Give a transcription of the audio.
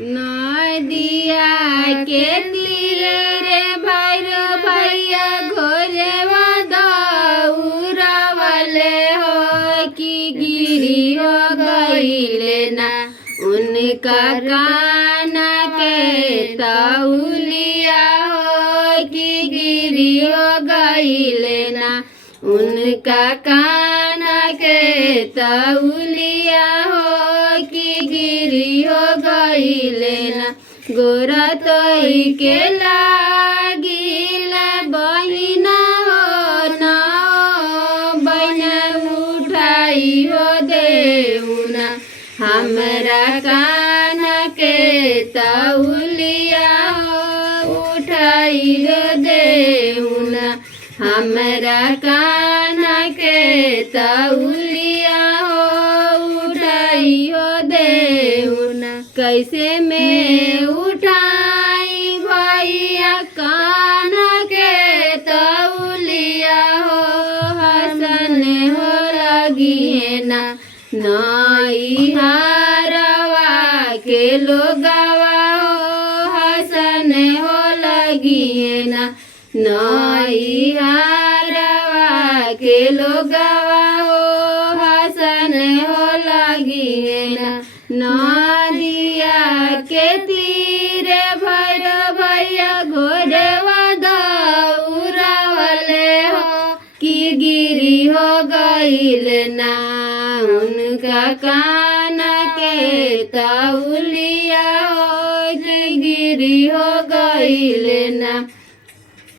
नदिया के तीरे भैरो भैया घोरे दौड़वले हो कि गिरी हो गईले ना उनका काना के तौलिया हो कि गिरी हो गईले ना उनका काना के तौलिया हो कि गिरी हो गईले ना गोरा तोई के लागिल बहिना हो ना बहिना उठाई हो देउना हमरा काना के तौलिया हो उठाई हो देउना हमरा काना के तौलिया हो उठाई हो देउना कैसे में उठाई भैया काना के तौलिया हो हसन हो लगी है ना नई हारवा के लोगवा हो हसन हो लगी है ना नई हारवा के लोगवा हो हसन हो लगी है ना नदिया के तीरे भैरो भैया घोरे दौड़वले हो कि गिरी हो गईल ना उनका काना के तौलिया हो कि गिरी हो गईल ना।